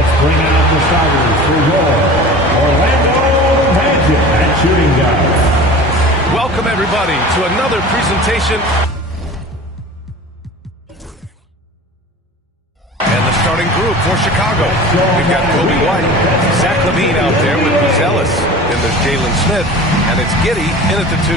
Let's bring out the starters for your Orlando Magic at shooting guard. Welcome, everybody, to another presentation. And the starting group for Chicago. We've got Coby White, Zach LaVine out there with Buzelis. Then there's Jalen Smith, and it's Giddey in at the 2.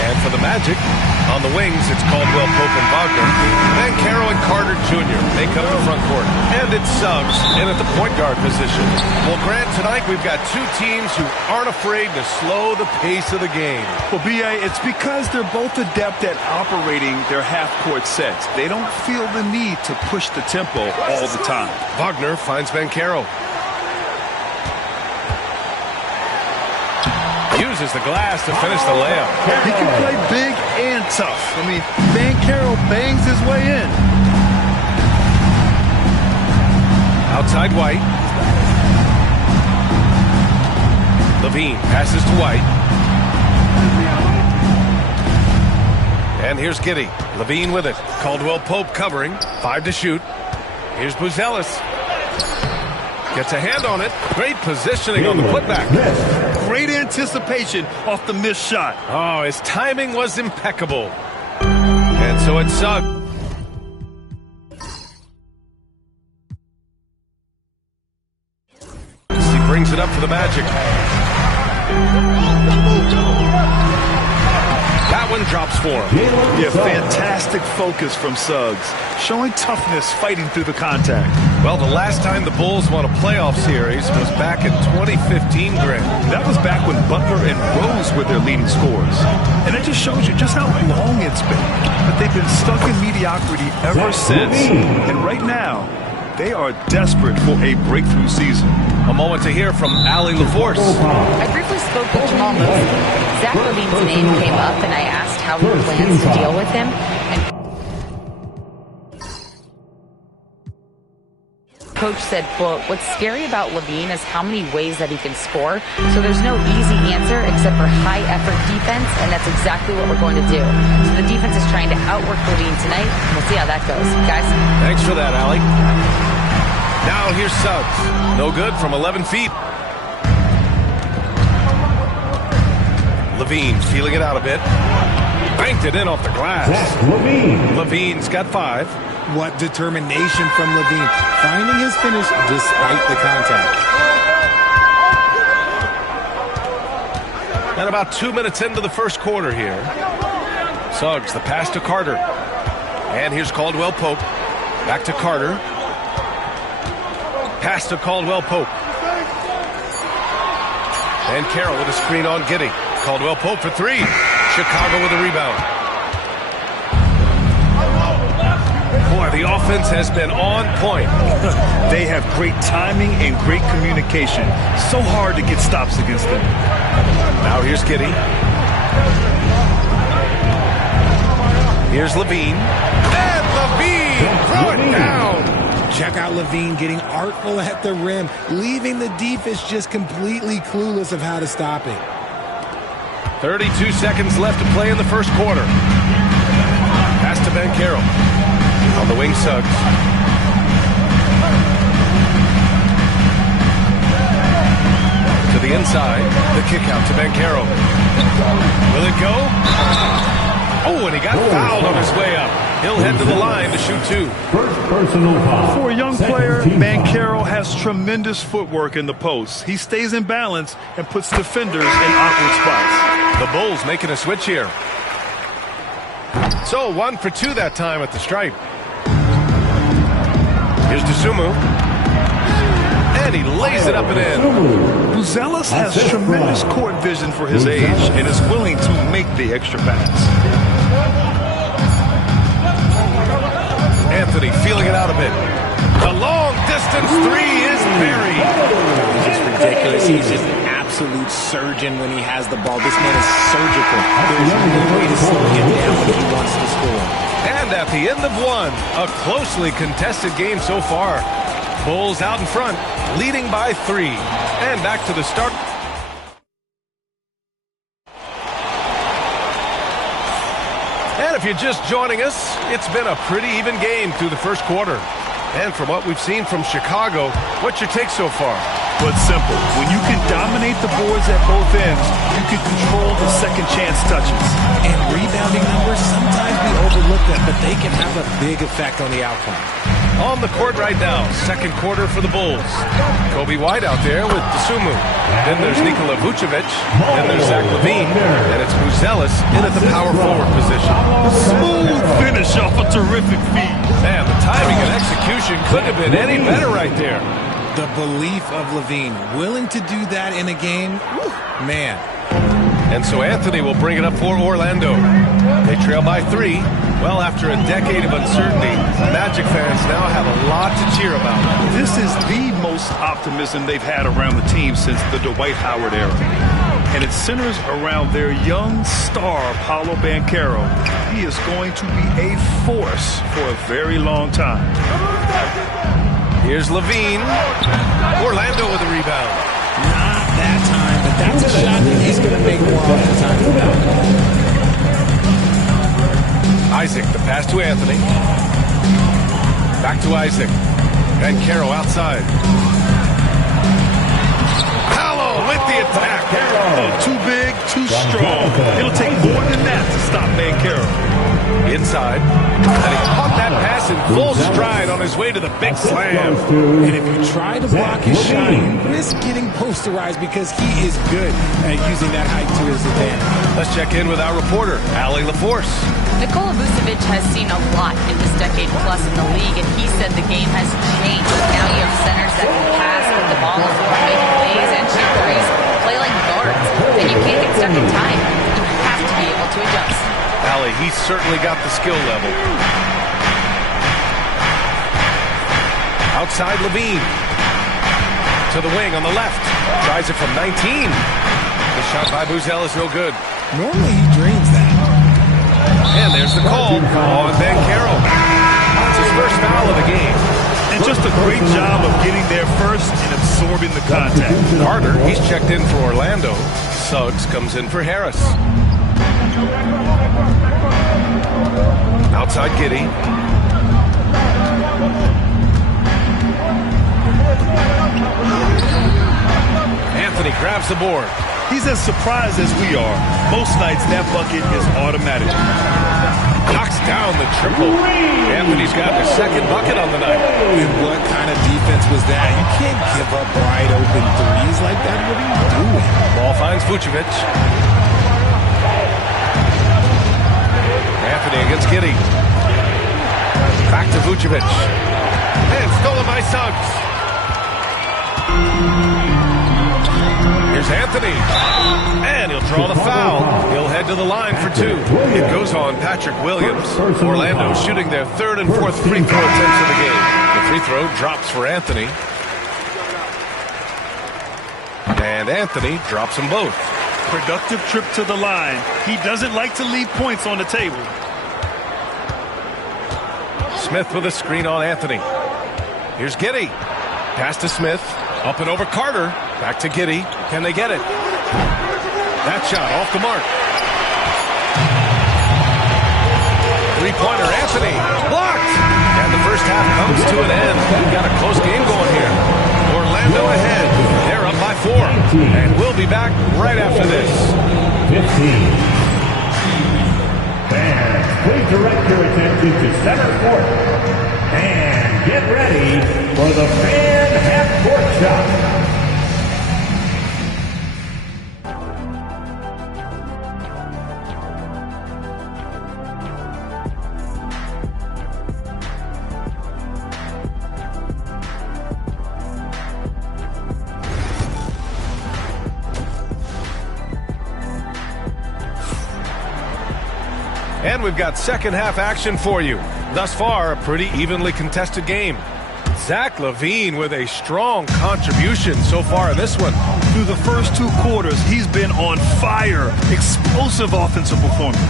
And for the Magic, on the wings, it's Caldwell Pope and Wagner. Banchero and Carter Jr. make up the front court. And it's Suggs in at the point guard position. Well, Grant, tonight we've got two teams who aren't afraid to slow the pace of the game. Well, B.A., it's because they're both adept at operating their half-court sets. They don't feel the need to push the tempo all the time. Wagner finds Banchero. Uses the glass to finish the layup. He can play big and tough. I mean, Banchero bangs his way in. Outside White. LaVine passes to White. And here's Giddey. LaVine with it. Caldwell Pope covering. 5 to shoot. Here's Buzelis. Gets a hand on it. Great positioning on the putback. Great anticipation off the missed shot. Oh, his timing was impeccable. And so it's Suggs. He brings it up for the Magic. That one drops for him. Yeah, fantastic focus from Suggs. Showing toughness, fighting through the contact. Well, the last time the Bulls won a playoff series was back in 2015, Grant. That was back when Butler and Rose were their leading scorers. And it just shows you just how long it's been. But they've been stuck in mediocrity ever since. And right now, they are desperate for a breakthrough season. A moment to hear from Allie LaForce. I briefly spoke with Jamal Mosley. Zach LaVine's name came up, and I asked how he plans to deal with him. And Coach said, well, what's scary about LaVine is how many ways that he can score. So there's no easy answer except for high-effort defense, and that's exactly what we're going to do. So the defense is trying to outwork LaVine tonight, and we'll see how that goes. Guys? Thanks for that, Allie. Now here's Suggs. No good from 11 feet. LaVine feeling it out a bit. Banked it in off the glass. LaVine's got 5. What determination from LaVine, finding his finish despite the contact. And about 2 minutes into the first quarter here. Suggs, the pass to Carter. And here's Caldwell Pope. Back to Carter. Pass to Caldwell Pope. And Carroll with a screen on Giddey. Caldwell Pope for 3. Chicago with a rebound. Boy, the offense has been on point. They have great timing and great communication. So hard to get stops against them. Now here's Giddey. Here's LaVine. And LaVine throw it down. Check out LaVine getting artful at the rim, leaving the defense just completely clueless of how to stop it. 32 seconds left to play in the first quarter. Pass to Banchero. On the wing, Suggs. To the inside. The kick out to Banchero. Will it go? Oh, and he got fouled on his way up. He'll head to the line to shoot 2. First personal foul. For a young player, Banchero has tremendous footwork in the post. He stays in balance and puts defenders in awkward spots. The Bulls making a switch here. So 1 for 2 that time at the stripe. Here's Dosunmu. And he lays it up and in. Buzelis has tremendous court vision for his age and is willing to make the extra pass. Anthony feeling it out a bit. The long distance 3 is buried. He's just ridiculous. He's just an absolute surgeon when he has the ball. This man is surgical. There's no way to slow him down when he wants to score. And at the end of 1, a closely contested game so far. Bulls out in front, leading by 3. And back to the start. And if you're just joining us, it's been a pretty even game through the first quarter. And from what we've seen from Chicago, what's your take so far? But simple. When you can dominate the boards at both ends, you can control the second chance touches. And rebounding numbers, sometimes we overlook them, but they can have a big effect on the outcome. On the court right now, second quarter for the Bulls. Kobe White out there with Dosunmu. Then there's Nikola Vucevic. Then there's Zach LaVine. And it's Buzelis in at the power forward position. Smooth finish off a terrific feed. Man, the timing and execution couldn't have been any better right there. The belief of LaVine, willing to do that in a game, whew, man. And so Anthony will bring it up for Orlando. They trail by 3. Well, after a decade of uncertainty, Magic fans now have a lot to cheer about. This is the most optimism they've had around the team since the Dwight Howard era. And it centers around their young star, Paolo Banchero. He is going to be a force for a very long time. Here's LaVine. Orlando with a rebound. Not that time, but that's a shot that he's going to make more often time than not. Isaac, the pass to Anthony. Back to Isaac. Banchero outside. Paolo with the attack. Too big, too strong. It'll take more than that to stop Banchero. Inside. And he caught that pass in full stride on his way to the big slam. And if you try to block his shot, you risk getting posterized because he is good at using that height to his advantage. Let's check in with our reporter, Allie LaForce. Nikola Vucevic has seen a lot in this decade plus in the league, and he said the game has changed. Now you have centers that can pass, put the ball on the floor, make plays, and shoot threes, play like guards. And you can't get stuck in time. You have to be able to adjust. Allie, he's certainly got the skill level. Outside LaVine. To the wing on the left. Tries it from 19. The shot by Buzelis is no good. Normally he drains that. And there's the call on Banchero. That's his first foul of the game. And just a great job of getting there first and absorbing the contact. Carter, he's checked in for Orlando. Suggs comes in for Harris. Outside Giddey. Anthony grabs the board. He's as surprised as we are. Most nights that bucket is automatic. Knocks down the triple. Anthony's got his second bucket on the night. And what kind of defense was that? You can't give up wide open threes like that. What are you doing? Ball finds Vucevic. Anthony against Giddey. Back to Vucevic. And stolen by Suggs. Here's Anthony. And he'll draw the foul. He'll head to the line for 2. It goes on Patrick Williams. Orlando shooting their third and fourth free throw attempts of the game. The free throw drops for Anthony. And Anthony drops them both. Productive trip to the line. He doesn't like to leave points on the table. Smith with a screen on Anthony. Here's Giddey. Pass to Smith. Up and over Carter. Back to Giddey. Can they get it? That shot off the mark. Three-pointer, Anthony. Blocked! And the first half comes to an end. We've got a close game going here. Orlando ahead. They're up by 4. And we'll be back right after this. 15. Fans, please direct your attention to center court. And get ready for the fan half-court shot. And we've got second half action for you. Thus far, a pretty evenly contested game. Zach LaVine with a strong contribution so far in this one. Through the first 2 quarters, he's been on fire. Explosive offensive performance.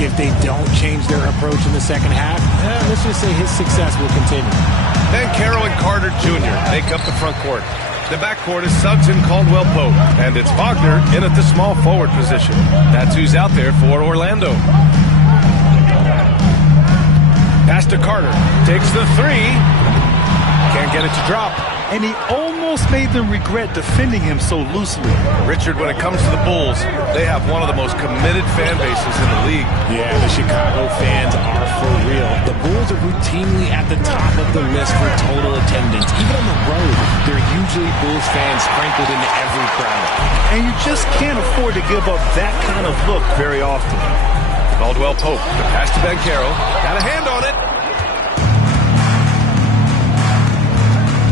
If they don't change their approach in the second half, let's just say his success will continue. Banchero and Carter Jr. make up the front court. The backcourt is Suggs and Caldwell Pope. And it's Wagner in at the small forward position. That's who's out there for Orlando. Pass to Carter. Takes the 3. get it to drop. And he almost made them regret defending him so loosely. Richard, when it comes to the Bulls, they have one of the most committed fan bases in the league. Yeah, the Chicago fans are for real. The Bulls are routinely at the top of the list for total attendance. Even on the road, there are usually Bulls fans sprinkled into every crowd. And you just can't afford to give up that kind of look very often. Caldwell Pope, the pass to Banchero. Got a hand on it.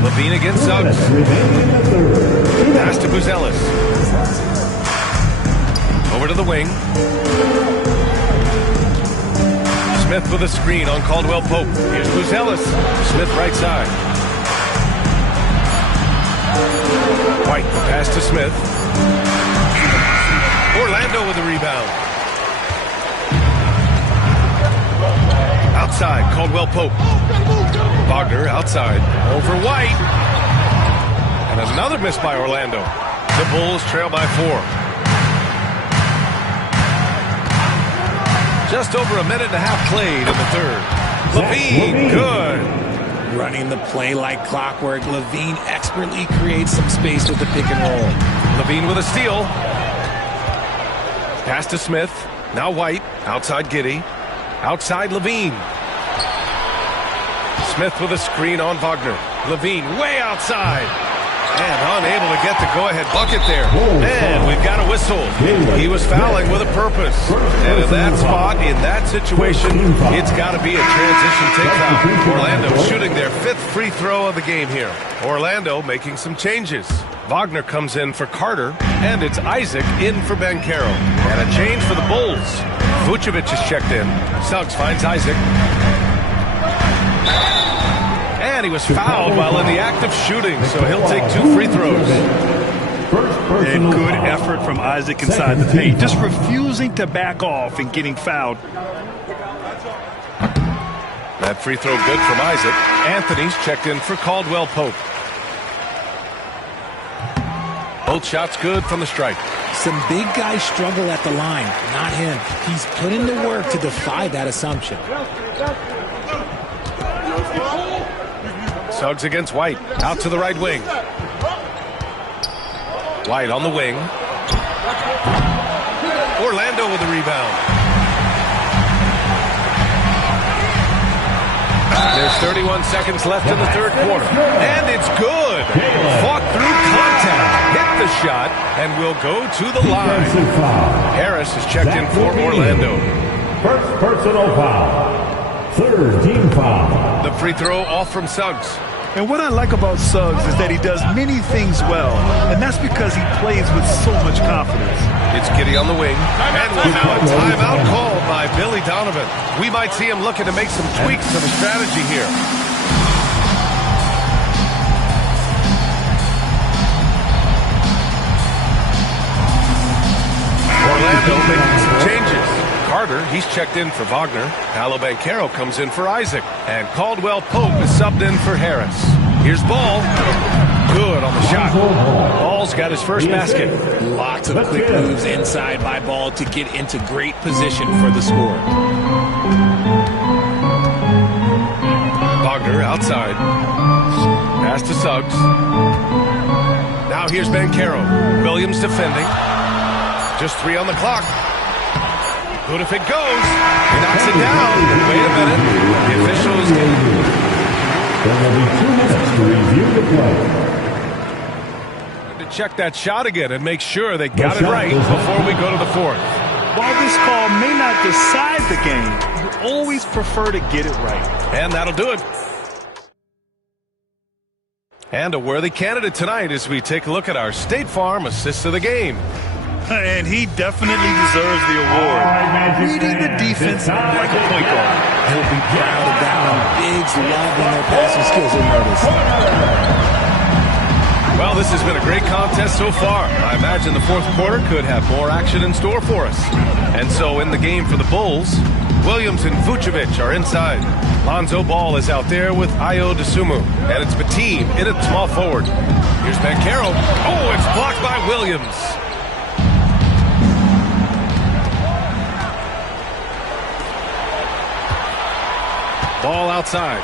LaVine against Suggs. Pass to Buzelis. Over to the wing. Smith with a screen on Caldwell Pope. Here's Buzelis. Smith right side. White, the pass to Smith. Orlando with the rebound. Outside, Caldwell Pope. Wagner outside, over White. And another miss by Orlando. The Bulls trail by 4. Just over a minute and a half played in the third. LaVine, good. Running the play like clockwork, LaVine expertly creates some space with the pick and roll. LaVine with a steal. Pass to Smith. Now White, outside Giddey. Outside LaVine. Smith with a screen on Wagner. LaVine way outside. And unable to get the go-ahead bucket there. And we've got a whistle. He was fouling with a purpose. And in that spot, in that situation, it's got to be a transition take foul. Orlando shooting their 5th free throw of the game here. Orlando making some changes. Wagner comes in for Carter, and it's Isaac in for Banchero. And a change for the Bulls. Vucevic is checked in. Suggs finds Isaac. And he was fouled while in the act of shooting, so he'll take 2 free throws. And good effort from Isaac inside the paint, just refusing to back off and getting fouled. That free throw good from Isaac. Anthony's checked in for Caldwell Pope. Both shots good from the stripe. Some big guys struggle at the line, not him. He's put in the work to defy that assumption. Suggs against White. Out to the right wing. White on the wing. Orlando with the rebound. There's 31 seconds left in the third quarter. And it's good. Fought through contact. Hit the shot and will go to the line. Harris is checked in for Orlando. First personal foul. Third team foul. The free throw off from Suggs. And what I like about Suggs is that he does many things well, and that's because he plays with so much confidence. It's Giddey on the wing. And we'll have a timeout called by Billy Donovan. We might see him looking to make some tweaks to the strategy here. Orlando making some changes. Carter, he's checked in for Wagner. Paolo Banchero comes in for Isaac. And Caldwell Pope is subbed in for Harris. Here's Ball. Good on the shot. Ball's got his first basket. Lots of quick moves inside by Ball to get into great position for the score. Wagner outside. Pass to Suggs. Now here's Banchero. Williams defending. Just 3 on the clock. Good if it goes. He knocks it down. Wait a minute. The official is getting... There will be 2 minutes to review the play. To check that shot again and make sure they got it right before we go to the fourth. While this call may not decide the game, you always prefer to get it right. And that'll do it. And a worthy candidate tonight as we take a look at our State Farm Assist of the Game. And he definitely deserves the award. Reading the defense like a point guard. He'll be proud of that one. Bigs love when their passing skills are noticed. Well, this has been a great contest so far. I imagine the fourth quarter could have more action in store for us. And so in the game for the Bulls, Williams and Vucevic are inside. Lonzo Ball is out there with Ayo Dosunmu. And it's Bateem in at small forward. Here's Banchero. Oh, it's blocked by Williams. Ball outside.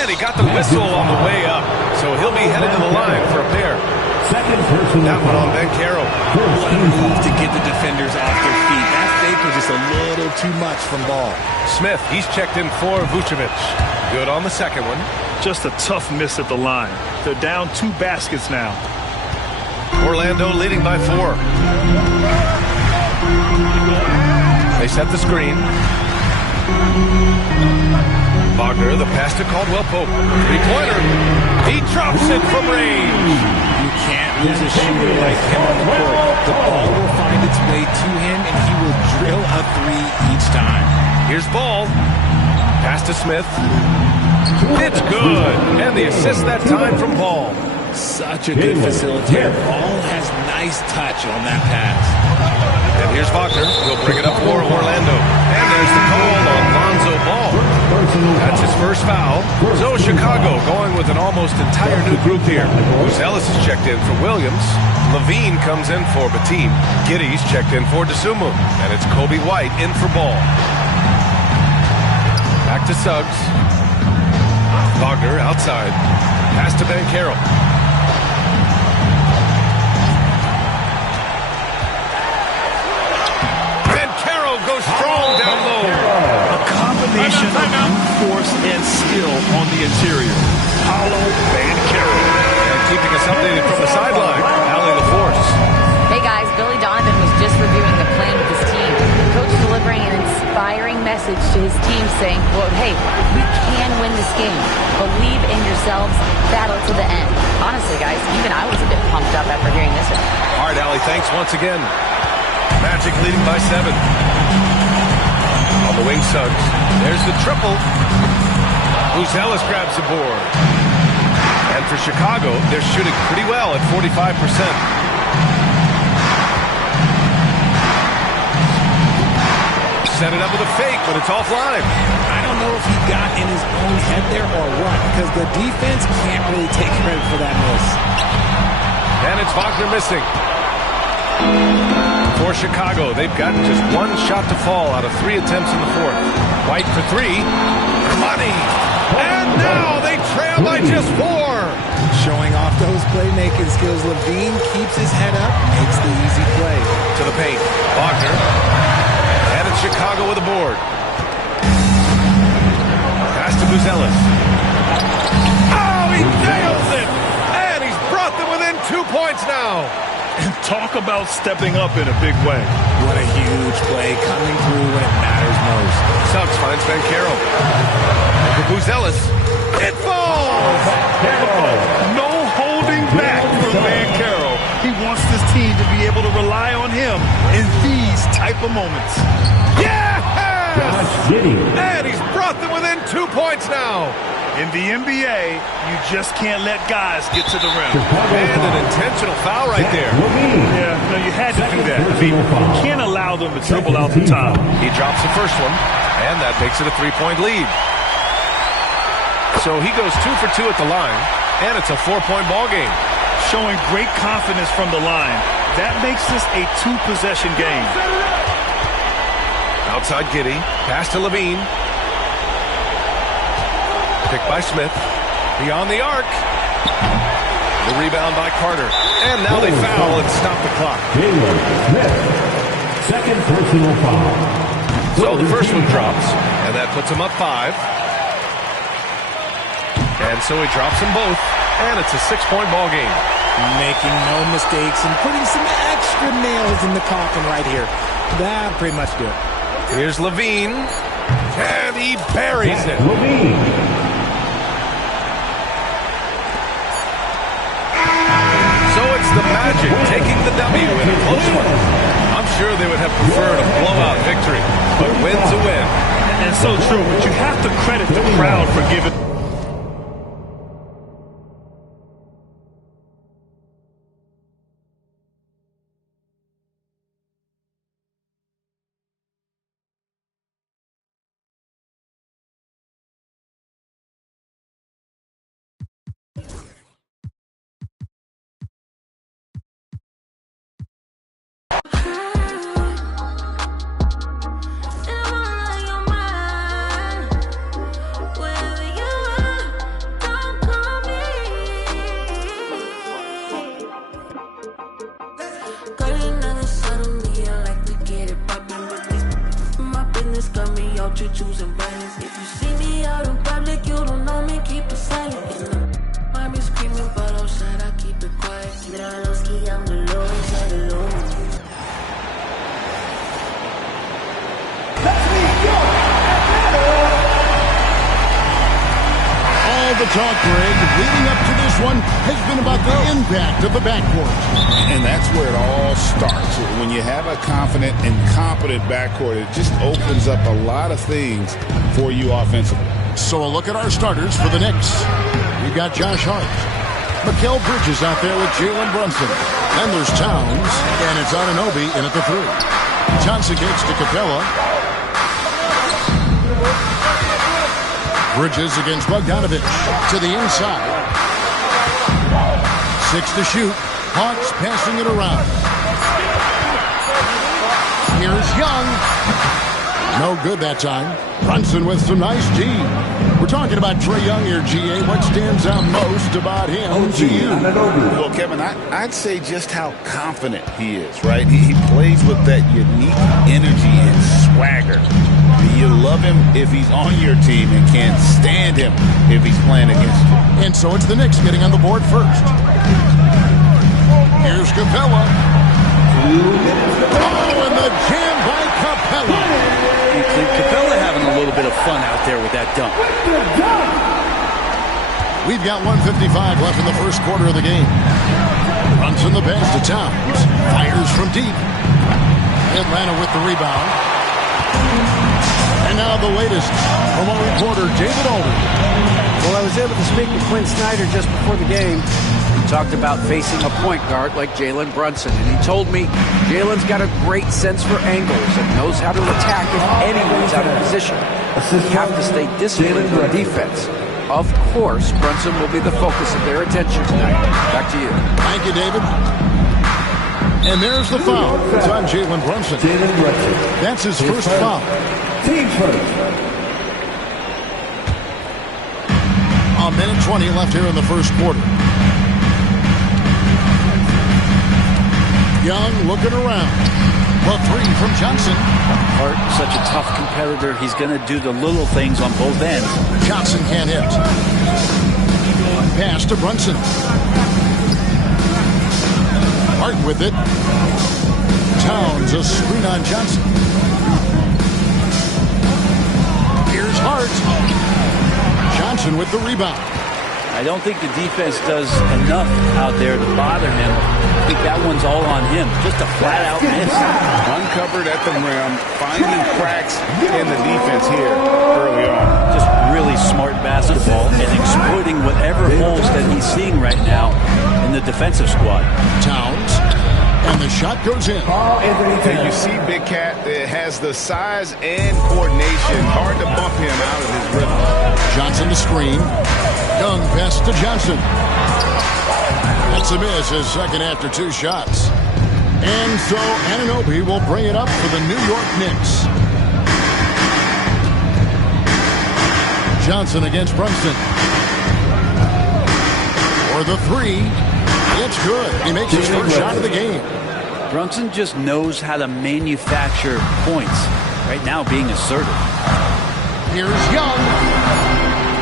And he got the whistle on the way up. So he'll be headed to the line for a pair. Second personal That one on foul. Banchero. What a move to get the defenders off their feet. That fake was just a little too much from Ball. Smith, he's checked in for Vucevic. Good on the second one. Just a tough miss at the line. They're down 2 baskets now. Orlando leading by 4. They set the screen. Wagner, the pass to Caldwell Pope. 3-pointer. He drops it from range. You can't lose a shooter like him on the court. The ball will find its way to him, and he will drill a 3 each time. Here's Ball. Pass to Smith. It's good. And the assist that time from Ball. Such a good facilitator. Ball has nice touch on that pass. And here's Wagner. He'll bring it up for Orlando. And there's the call on Lonzo Ball. That's his first foul. So Chicago going with an almost entire new group here. Bruce Ellis is checked in for Williams. Levine comes in for Bateem. Giddey's checked in for DeSumo. And it's Kobe White in for Ball. Back to Suggs. Wagner outside. Pass to Banchero. Banchero goes strong down low. A combination of brute force and skill on the interior. Paulo Banchero. And keeping us updated from the sideline, Allie LaForce. Hey guys, Billy Donovan was just reviewing the plan with his team. Coach delivering an inspiring message to his team saying, quote, hey, we can win this game. Believe in yourselves. Battle to the end. Honestly, guys, even I was a bit pumped up after hearing this one. All right, Allie, thanks once again. Magic leading by 7. On the wing, Suggs. There's the triple. Ellis grabs the board. And for Chicago, they're shooting pretty well at 45%. Set it up with a fake, but it's offline. I don't know if he got in his own head there or what, because the defense can't really take credit for that miss. And it's Wagner missing. For Chicago, they've got just 1 shot to fall out of 3 attempts in the 4th. White for 3. Money! And now they trail by just 4. Showing off those playmaking skills, Levine keeps his head up, makes the easy play. To the paint. Wagner. And it's Chicago with a board. Pass to Buzelis. Oh, he nails it! And he's brought them within 2 points now. And talk about stepping up in a big way. What a huge play coming through when it matters most. Suggs finds Banchero. For Buzelis. It falls! No holding back from Banchero. He wants this team to be able to rely on him in these type of moments. Yes! Giddey. And he's brought them within 2 points now. In the NBA, you just can't let guys get to the rim. And an intentional foul right there. Yeah, no, you had to do that. I mean, you can't allow them to dribble out the top. He drops the first one, and that makes it a 3-point lead. So he goes 2 for 2 at the line, and it's a 4-point ball game. Showing great confidence from the line. That makes this a 2-possession game. Outside Giddey, pass to Levine. Picked by Smith. Beyond the arc. The rebound by Carter. And now they foul and stop the clock. Jalen Smith. Second personal foul. So the first one drops, and that puts him up 5. And so he drops them both, and it's a 6-point ball game. Making no mistakes and putting some extra nails in the coffin right here. That pretty much do it. Here's Levine, and he buries it. Levine. So it's the Magic taking the W in a close one. I'm sure they would have preferred a blowout victory, but win's a win. And so true, but you have to credit the crowd for giving. the talk, Greg, leading up to this one has been about the impact of the backcourt. And that's where it all starts. When you have a confident and competent backcourt, it just opens up a lot of things for you offensively. So a look at our starters for the Knicks. We've got Josh Hart. Mikal Bridges out there with Jalen Brunson. Then there's Towns, and it's Anunoby in at the 3. Johnson gets to Capella. Bridges against Bogdanovic to the inside. 6 to shoot. Hawks passing it around. Here's Young. No good that time. Brunson with some nice D. We're talking about Trae Young here, GA. What stands out most about him to you? Well, Kevin, I'd say just how confident he is, right? He plays with that unique energy and swagger. You love him if he's on your team and can't stand him if he's playing against you. And so it's the Knicks getting on the board first. Here's Capella. Oh, and the jam by Capella. You think Capella having a little bit of fun out there with that dunk. We've got 1:55 left in the first quarter of the game. Brunson the pass to Towns. Fires from deep. Atlanta with the rebound. And now the latest from our reporter, David Alden. Well, I was able to speak with Quinn Snyder just before the game. He talked about facing a point guard like Jalen Brunson, and he told me Jalen's got a great sense for angles and knows how to attack if anyone's out of position. You have to stay disciplined on defense. Of course, Brunson will be the focus of their attention tonight. Back to you. Thank you, David. And there's the foul. It's on Jalen Brunson. That's his first foul. Team first. A minute 20 left here in the first quarter. Young looking around. The 3 from Johnson. Hart, such a tough competitor. He's going to do the little things on both ends. Johnson can't hit. Pass to Brunson. Hart with it. Towns a screen on Johnson. Here's Hart. Johnson with the rebound. I don't think the defense does enough out there to bother him. I think that one's all on him. Just a flat-out miss. Uncovered at the rim, finding cracks in the defense here early on. Just really smart basketball and exploiting whatever holes that he's seeing right now in the defensive squad. Towns. And the shot goes in. And you see Big Cat has the size and coordination. Hard to bump him out of his rhythm. Johnson to screen. Young pass to Johnson. That's a miss, his second after 2 shots. And so Anunoby will bring it up for the New York Knicks. Johnson against Brunson. For the 3. It's good. He makes his first shot of the game. Brunson just knows how to manufacture points. Right now being assertive. Here's Young.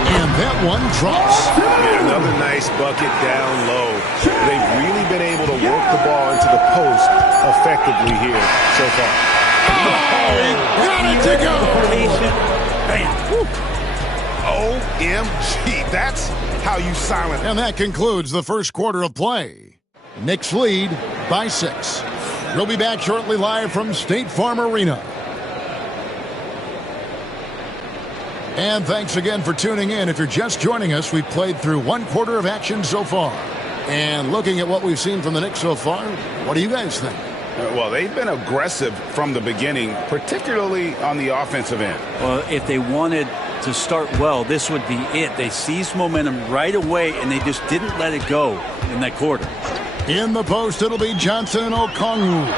And that one drops. Yeah, another nice bucket down low. They've really been able to work the ball into the post effectively here so far. Oh, got it to go. Bam. OMG, that's how you silence. And that concludes the first quarter of play. Knicks lead by 6. We'll be back shortly live from State Farm Arena. And thanks again for tuning in. If you're just joining us, we've played through 1 quarter of action so far. And looking at what we've seen from the Knicks so far, what do you guys think? Well, they've been aggressive from the beginning, particularly on the offensive end. Well, if they wanted to start well, this would be it. They seized momentum right away, and they just didn't let it go in that quarter. In the post, it'll be Johnson and Okongwu.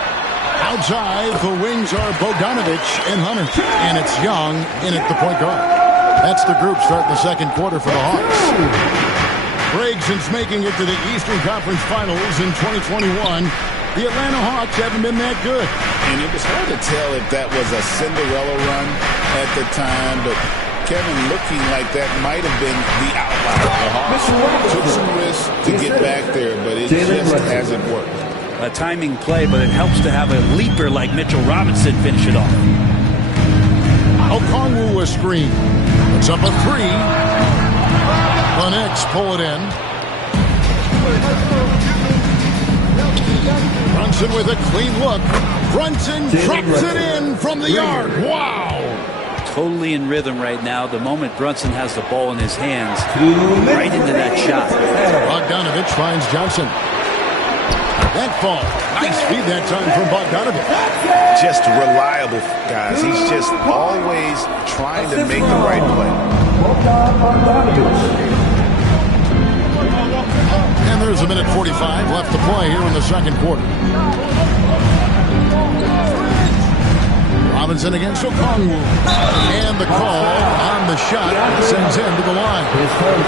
Outside, the wings are Bogdanovic and Hunter. And it's Young in at the point guard. That's the group starting the second quarter for the Hawks. Greg, since making it to the Eastern Conference Finals in 2021, the Atlanta Hawks haven't been that good. And it was hard to tell if that was a Cinderella run at the time, but Kevin, looking like that might have been the outlier. The Hawks took some risks to get back there, but it just hasn't worked. A timing play, but it helps to have a leaper like Mitchell Robinson finish it off. Okongwu a screen. It's up a 3. The Knicks pull it in. Brunson with a clean look. Brunson drops it in from the arc. Wow. Totally in rhythm right now. The moment Brunson has the ball in his hands, right into that shot. Bogdanovich finds Johnson. That fall. Nice feed that time from Bogdanovich. Just reliable, guys. He's just always trying to make the right play. And there's a minute 45 left to play here in the second quarter. Robinson against Okongwu. And the call on the shot sends him to the line.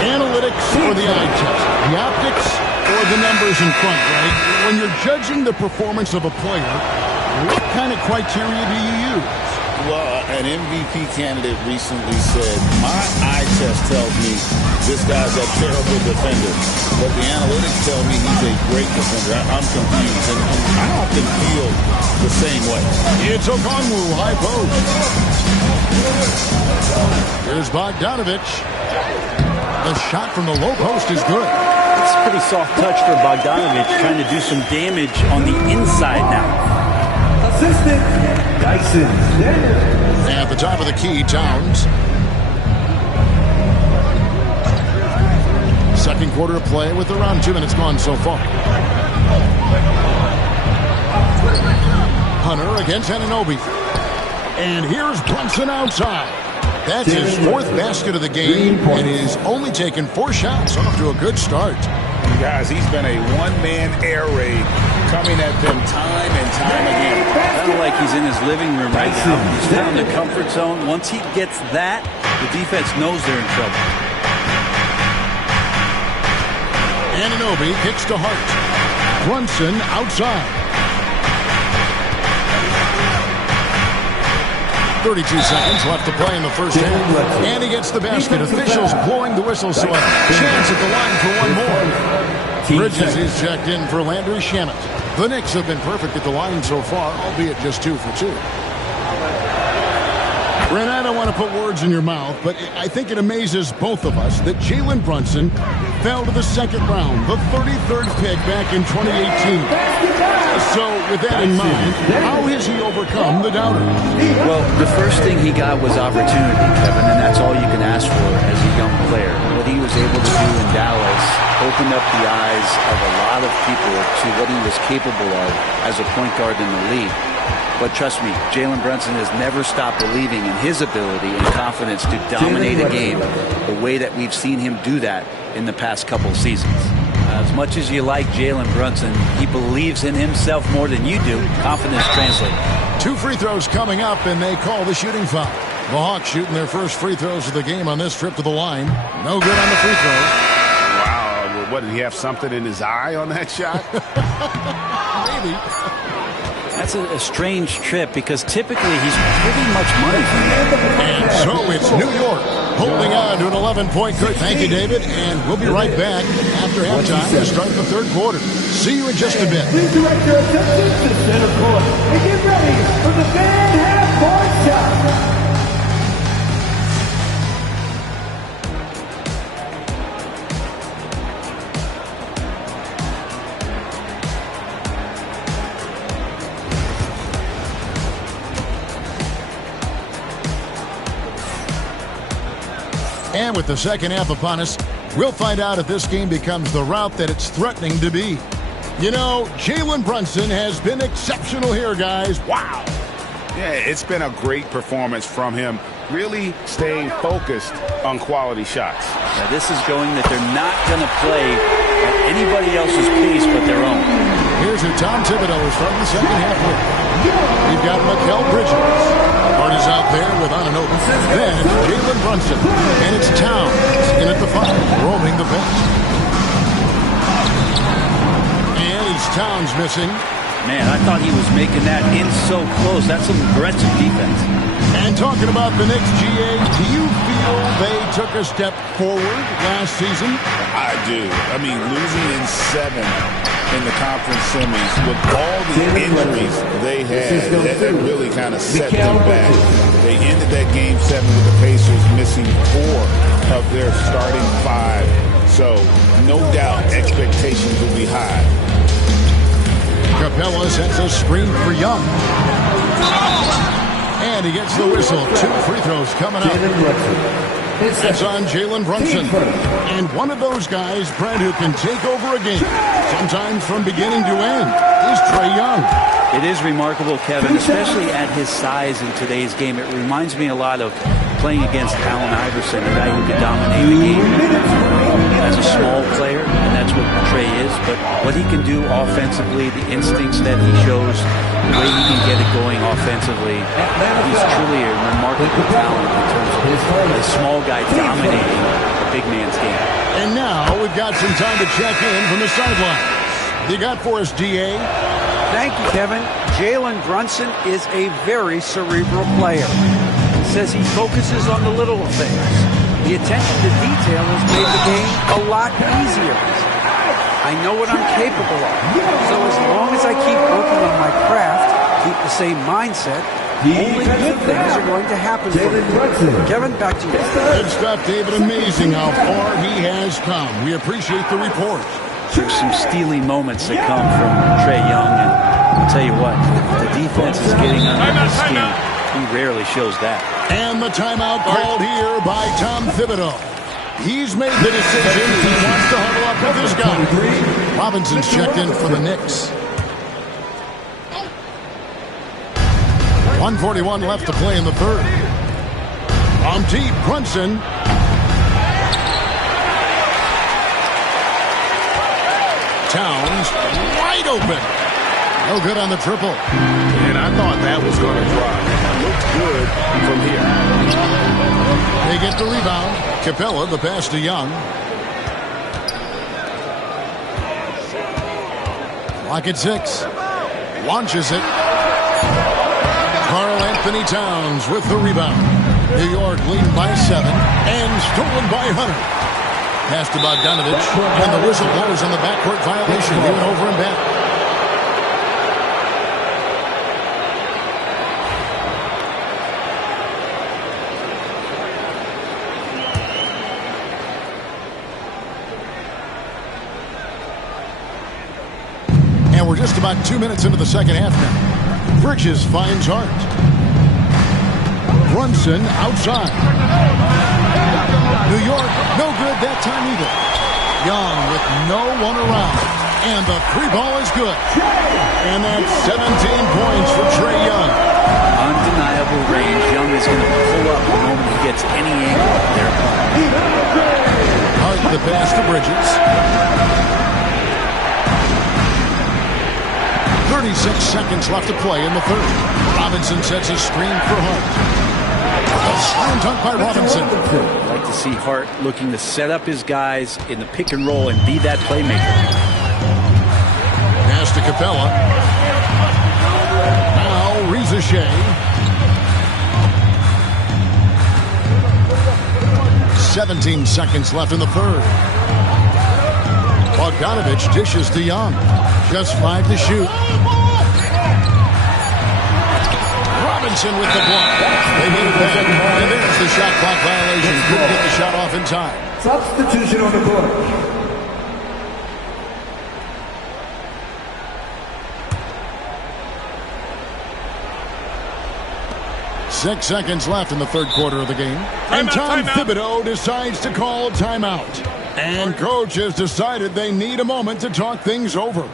Analytics or the eye test? The optics or the numbers in front, right? When you're judging the performance of a player, what kind of criteria do you use? Well, an MVP candidate recently said, my eye test tells me this guy's a terrible defender, but the analytics tell me he's a great defender. I'm confused, and I often feel the same way. It's Okongwu, high post. Here's Bogdanovich. The shot from the low post is good. It's a pretty soft touch for Bogdanovich, trying to do some damage on the inside now. Assistant Dyson Daniels. At the top of the key, Towns. Second quarter of play with around 2 minutes gone so far. Hunter against Anunoby. And here's Brunson outside. That's his fourth basket of the game, and he's only taken 4 shots. Off to a good start. Guys, he's been a one-man air raid coming at them time and time again. Kind of like he's in his living room right now. He's found the comfort zone. Once he gets that, the defense knows they're in trouble. Anunoby kicks to Hart. Brunson outside. 32 seconds left to play in the first half. And he gets the basket. Officials blowing the whistle, so a chance at the line for one more. Bridges is checked in for Landry Shamet. The Knicks have been perfect at the line so far, albeit just 2 for 2. Ren, I don't want to put words in your mouth, but I think it amazes both of us that Jalen Brunson fell to the second round, the 33rd pick back in 2018. So, with that in mind, how has he overcome the doubters? Well, the first thing he got was opportunity, Kevin, and that's all you can ask for as a young player. What he was able to do in Dallas opened up the eyes of a lot of people to what he was capable of as a point guard in the league. But trust me, Jalen Brunson has never stopped believing in his ability and confidence to dominate a game the way that we've seen him do that in the past couple seasons. As much as you like Jalen Brunson, he believes in himself more than you do. Confidence translates. 2 free throws coming up, and they call the shooting foul. The Hawks shooting their first free throws of the game on this trip to the line. No good on the free throw. Wow, what, did he have something in his eye on that shot? Maybe. That's a strange trip because typically he's pretty much money for him. And so it's New York holding on to an 11-point lead. Thank you, David. And we'll be right back after halftime to start the third quarter. See you in just a bit. Please direct your attention to center court and get ready for the fan half-court shot. And with the second half upon us, we'll find out if this game becomes the route that it's threatening to be. You know, Jalen Brunson has been exceptional here, guys. Wow. Yeah, it's been a great performance from him. Really staying focused on quality shots. Now this is going that they're not going to play at anybody else's pace but their own. Here's who Tom Thibodeau is starting the second half with. We've got Mikal Bridges. Hart is out there with Anunoby. Then it's Jalen Brunson. And it's Towns in at the 5, roaming the bench. And it's Towns missing. Man, I thought he was making that in so close. That's some aggressive defense. And talking about the Knicks, GA, do you feel they took a step forward last season? I do. I mean, losing in 7 in the conference semis with all the injuries they had, that really kind of set them back. They ended that game 7 with the Pacers missing 4 of their starting 5. no doubt expectations will be high. Capella sends a screen for Young. And he gets the whistle. 2 free throws coming up. It's on Jalen Brunson. And one of those guys, Brent, who can take over a game, sometimes from beginning to end, is Trae Young. It is remarkable, Kevin, especially at his size in today's game. It reminds me a lot of playing against Allen Iverson, a guy who could dominate the game as a small player, and that's what Trae is. But what he can do offensively, the instincts that he shows, the way he can get it going offensively, he's truly a remarkable talent in terms of a small guy dominating a big man's game. And now we've got some time to check in from the sidelines. You got for us, DA? Thank you, Kevin. Jalen Brunson is a very cerebral player. He says he focuses on the little things. The attention to detail has made the game a lot easier. I know what I'm capable of. So as long as I keep working on my craft, keep the same mindset, only good things are going to happen for me. Kevin, back to you. Good stuff, David. Amazing how far he has come. We appreciate the report. There's some stealing moments that come from Trae Young, and I'll tell you what, the defense is getting under his skin. He rarely shows that. And the timeout called here by Tom Thibodeau. He's made the decision. He wants to huddle up with his guy. Robinson's checked in for the Knicks. 1:41 left to play in the third. On deep, Brunson. Towns wide open. No good on the triple. And I thought that was going to drive. Looked good from here. They get the rebound. Capella, the pass to Young. Clock at 6. Launches it. Karl Anthony Towns with the rebound. New York leading by 7 and stolen by Hunter. Pass to Bogdanovich, and the whistle blows on the backcourt violation. He went over and back. And we're just about 2 minutes into the second half now. Bridges finds Hart. Brunson outside. New York, no good that time either. Young with no one around. And the 3 ball is good. And that's 17 points for Trae Young. Undeniable range. Young is going to pull up the moment he gets any angle up there. Hart the pass to Bridges. 36 seconds left to play in the third. Robinson sets a screen for Hart. A slam dunk by Robinson. I'd like to see Hart looking to set up his guys in the pick and roll and be that playmaker. Pass to Capella. Now Reza Shea. 17 seconds left in the third. Bogdanovich dishes to Young. Just 5 to shoot. Robinson with the block. They made it back. And there's the shot clock violation. Couldn't get the shot off in time. Substitution on the court. Six seconds left in the third quarter of the game. And Tom Thibodeau decides to call timeout. And coach has decided they need a moment to talk things over.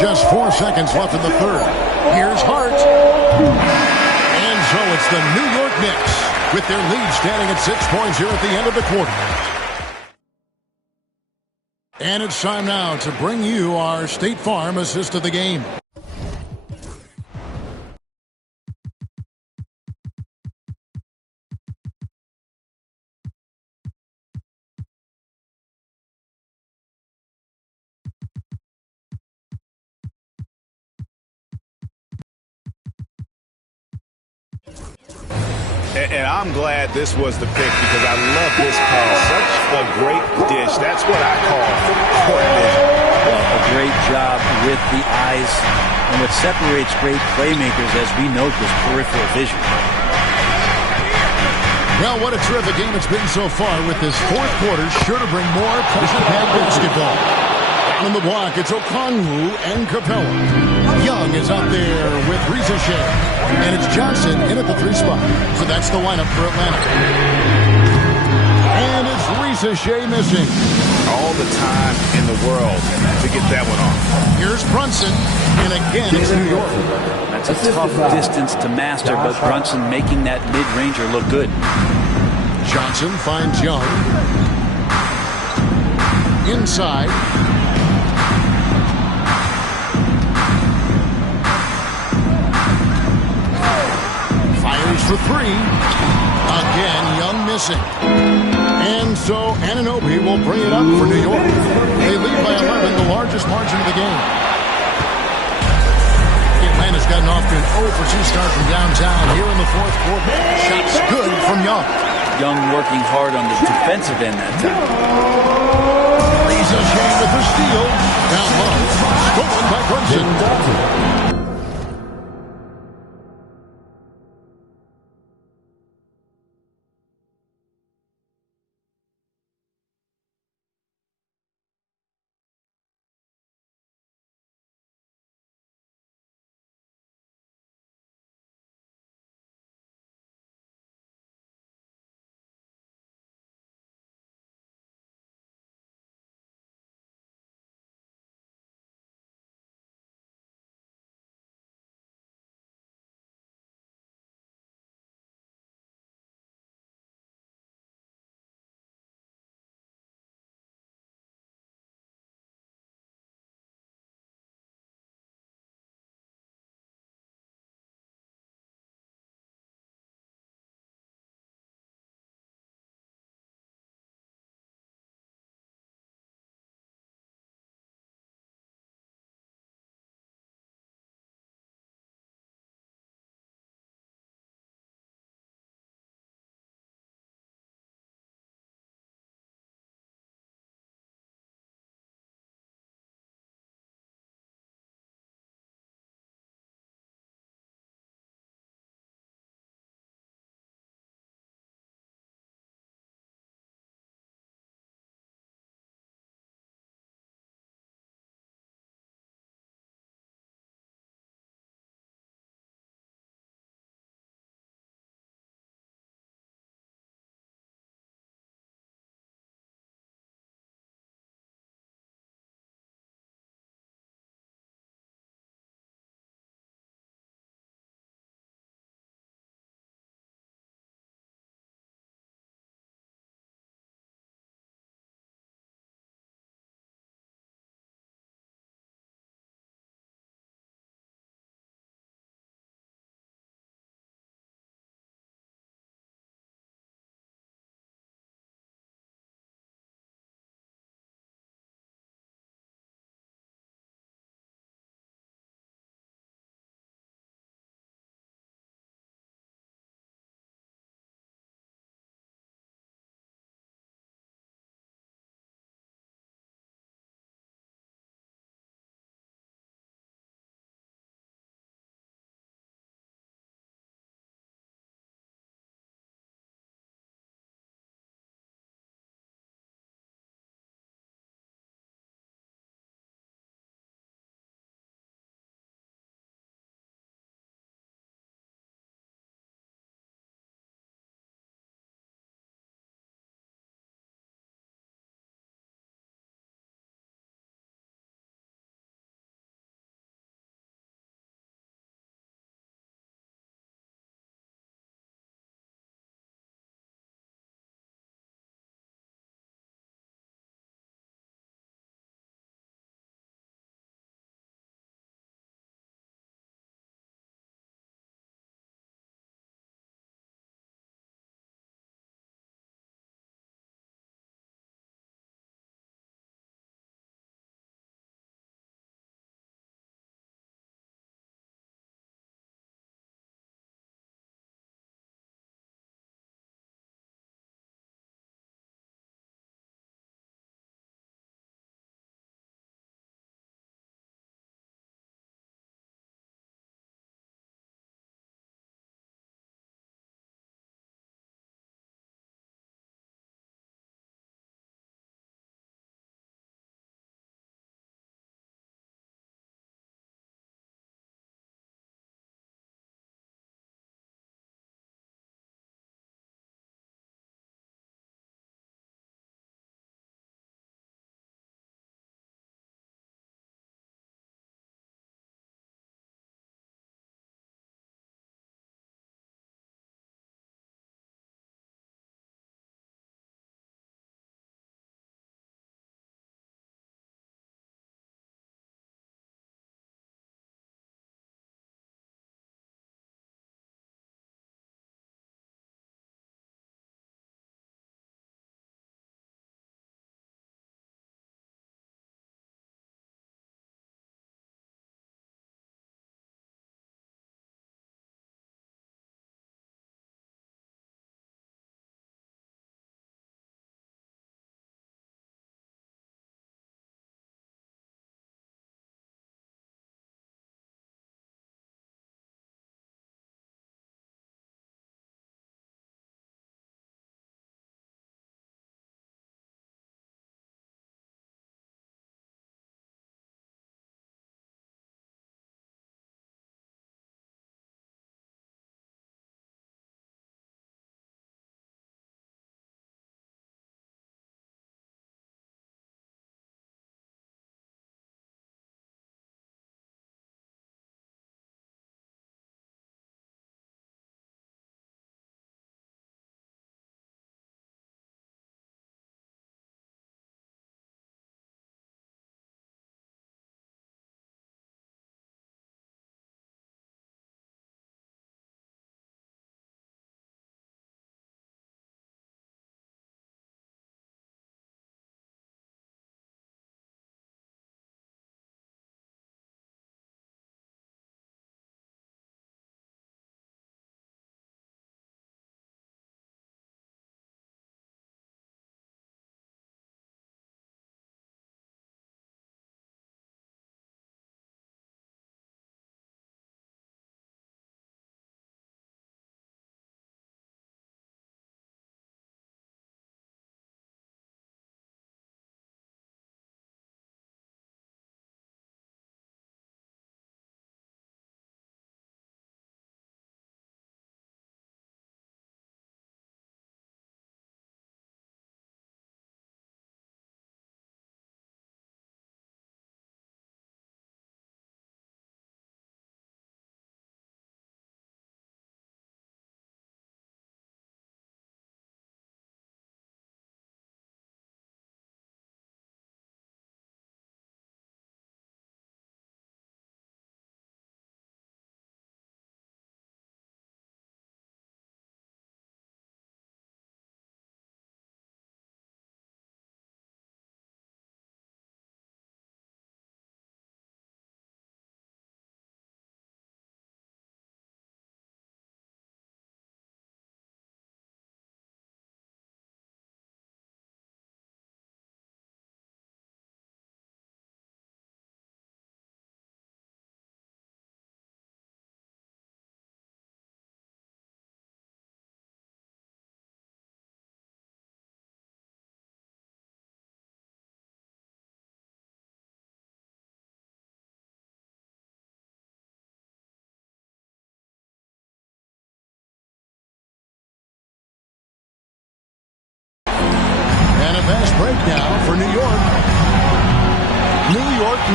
Just 4 seconds left in the third. Here's Hart. And so it's the New York Knicks with their lead standing at 6 points here at the end of the quarter. And it's time now to bring you our State Farm assist of the game. And I'm glad this was the pick because I love this pass. Such a great dish. That's what I call court vision. Well, a great job with the eyes. And what separates great playmakers, as we note, is peripheral vision. Well, what a terrific game it's been so far with this fourth quarter. Sure to bring more pressure-packed basketball. Down in the block, it's Okongwu and Capella. Young is out there with Rizachet. And it's Johnson in at the 3 spot. So that's the lineup for Atlanta. And it's Rizachet missing. All the time in the world to get that one off. Here's Brunson. And again, it's New York. That's a tough distance to master, but Brunson making that mid-ranger look good. Johnson finds Young. Inside. Fires for 3. Again, Young missing. And so Anunoby will bring it up for New York. They lead by 11, the largest margin of the game. Atlanta's gotten off to an 0 for 2 start from downtown here in the fourth quarter. Shots good from Young. Young working hard on the defensive end that time. Rizachet with the steal. Down low. Stolen by Brunson.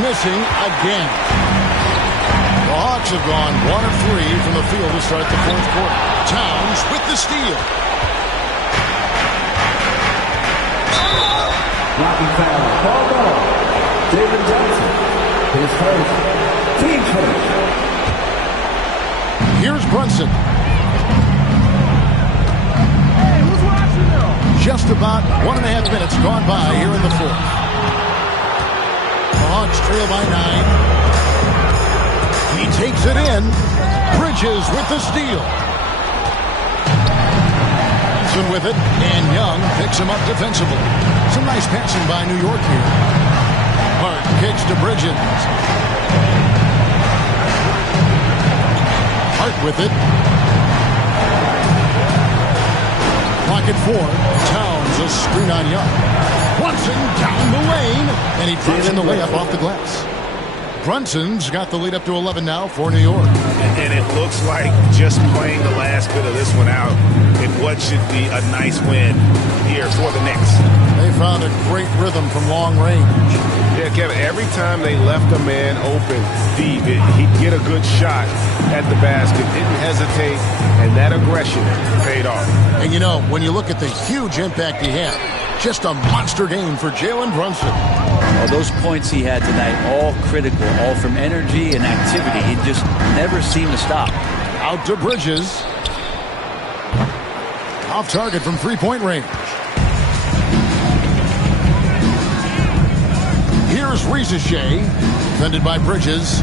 missing again. The Hawks have gone 1 of 3 from the field to start the fourth quarter. Towns with the steal. Blocking foul. Ball ball. David Johnson. His first. Team first. Here's Brunson. Just about 1.5 minutes gone by here in the fourth. The Hawks trail by 9. He takes it in. Bridges with the steal. Johnson with it, and Young picks him up defensively. Some nice passing by New York here. Hart kicks to Bridges. Hart with it. Clock at 4. Towns a screen on Young. Brunson down the lane, and he drops in the layup off the glass. Brunson's got the lead up to 11 now for New York. And it looks like just playing the last bit of this one out in what should be a nice win here for the Knicks. They found a great rhythm from long range. Yeah, Kevin, every time they left a man open deep, he'd get a good shot at the basket, didn't hesitate, and that aggression paid off. And you know, when you look at the huge impact he had, just a monster game for Jalen Brunson. Well, those points he had tonight, all critical, all from energy and activity. He just never seemed to stop. Out to Bridges. Off target from three-point range. Here's Risache, defended by Bridges.